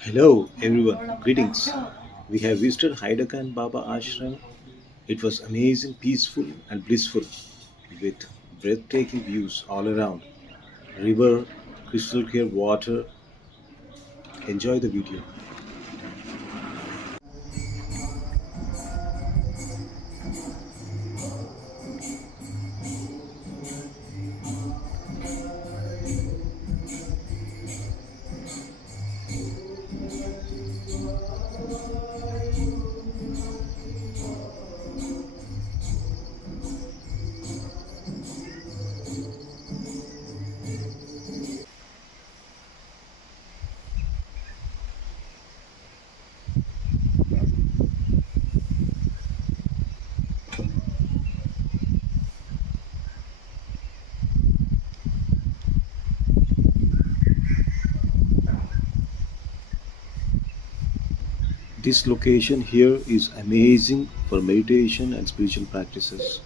Hello everyone, greetings. We have visited Haidakhan Baba ashram. It was amazing, peaceful and blissful with breathtaking views all around. River, crystal clear water. Enjoy the video. This location here is amazing for meditation and spiritual practices.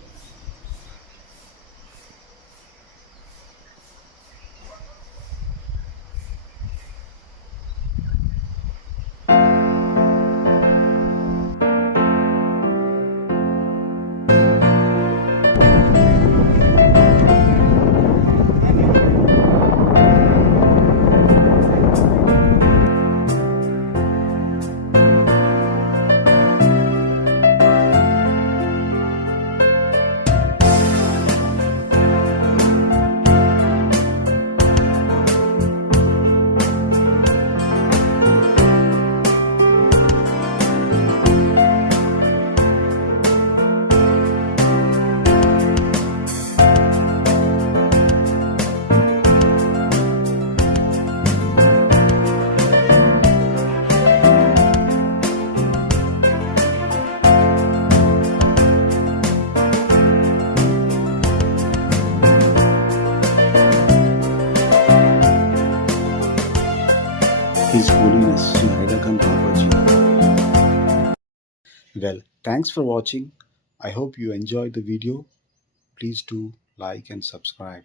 His Holiness Sri Haidakhan Babaji. Well, thanks for watching. I hope you enjoyed the video. Please do like and subscribe.